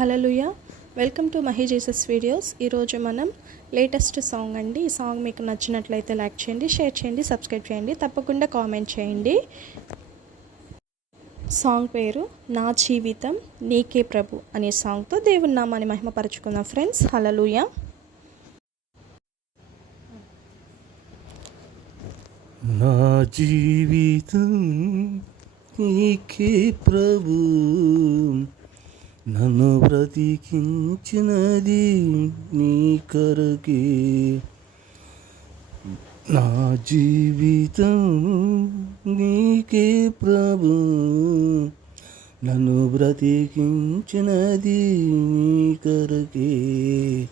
Hallelujah. Welcome to Mahi Jesus videos. ఈరోజు మనం latest song అండి. ఈ సాంగ్ మీకు నచ్చినట్లయితే లైక్ చేయండి షేర్ చేయండి సబ్స్క్రైబ్ చేయండి. తప్పకుండా కామెంట్ చేయండి. సాంగ్ పేరు నా జీవితం నీకే ప్రభు అనే సాంగ్తో దేవుని నామాన్ని మహిమపరచుకుందాం ఫ్రెండ్స్. హలలుయ. నా జీవితం నీకే ప్రభు. నన్ను బ్రతికించినది నీ కరకే. నా జీవితం నీకే ప్రభు. నన్ను బ్రతికించినది నీ కరకే.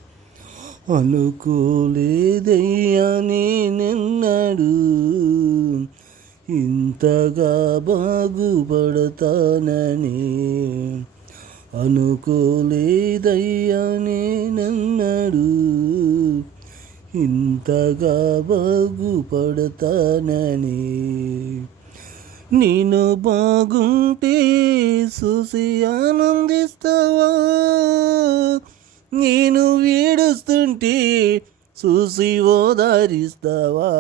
అనుకోలేదయ్యా నేనెన్నాడు ఇంతగా బాగుపడతానని అనుకోలేదయ్యా నేనన్నాడు. ఇంతగా బాగుపడతానని. నేను బాగుంటే చూసి ఆనందిస్తావా? నేను ఏడుస్తుంటే చూసి ఓదారిస్తావా?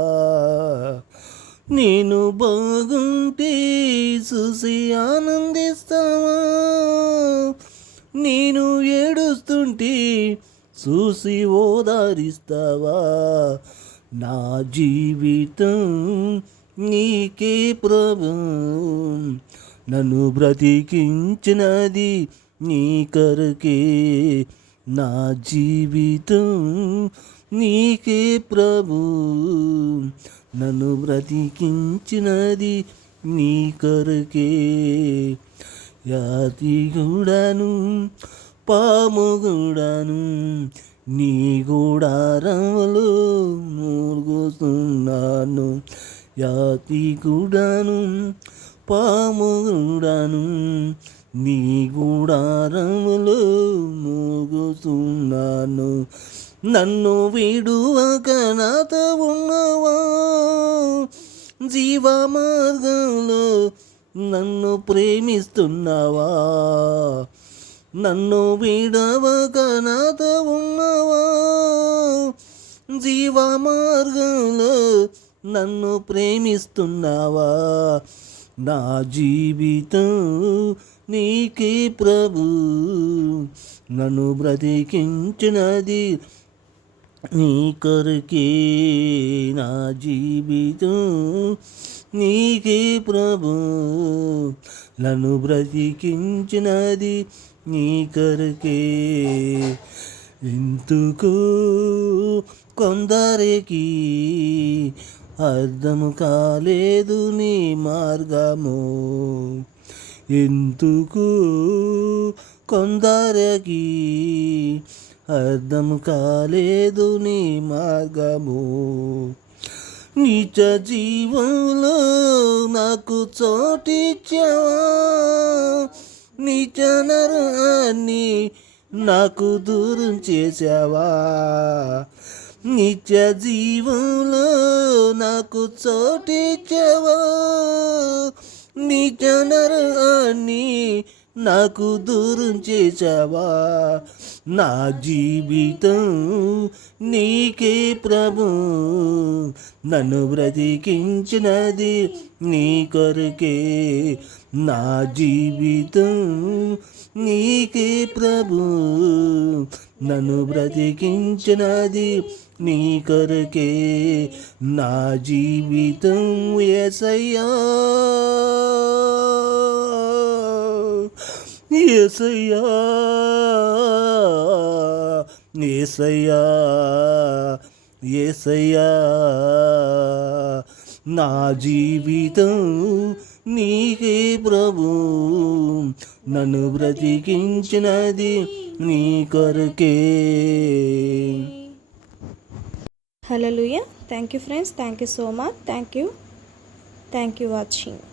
నేను బాగుంటే చూసి ఆనందిస్తావా? నేను ఏడుస్తుంటే చూసి ఓదారిస్తావా? నా జీవితం నీకే ప్రభు. నన్ను బ్రతికించినది నీ కరకే. నా జీవితం నీకే ప్రభు. నన్ను బ్రతికించినది నీ కరకే. యాతిగూడను పాముగూడను నీ గూడారములు మూలుగుతున్నాను యాతిగూడను పాముగూడను నీ గూడారములు మూగుతున్నాను నన్ను విడువక నాతో ఉన్నవా జీవ మార్గంలో నన్ను ప్రేమిస్తున్నావా? నన్ను విడవక నాతో ఉన్నవా? జీవ మార్గంలో నన్ను ప్రేమిస్తున్నావా? నా జీవితం నీకే ప్రభు. నన్ను బ్రతికించినది నీ కొరకే. నా జీవితం నీకే ప్రభు. నన్ను బ్రతికించినది నీ కరకే. ఎందుకు కొందరికి అర్థము కాలేదు నీ మార్గము. ఎందుకు కొందరికి అర్థం కాలేదు నీ మార్గము. నిజ జీవంలో నాకు చోటిచ్చావా? నిజ నరాన్ని నాకు దూరం చేసావా నిత్య జీవంలో నాకు చోటిచ్చావా? నిజ నరాన్ని నాకు దూరం చేసావా నా జీవితం నీకే ప్రభు. నన్ను బ్రతికించినది నీ కొరకే. నా జీవితం నీకే ప్రభు. నన్ను బ్రతికించినది నీ కొరకే. నా జీవితం ఎసయ్యా. ఏసయ్యా ఏసయ్యా ఏసయ్యా నా జీవితం నీకే ప్రభు నన్ను బ్రతికించినది నీ కొరకే hallelujah thank you friends thank you so much thank you thank you watching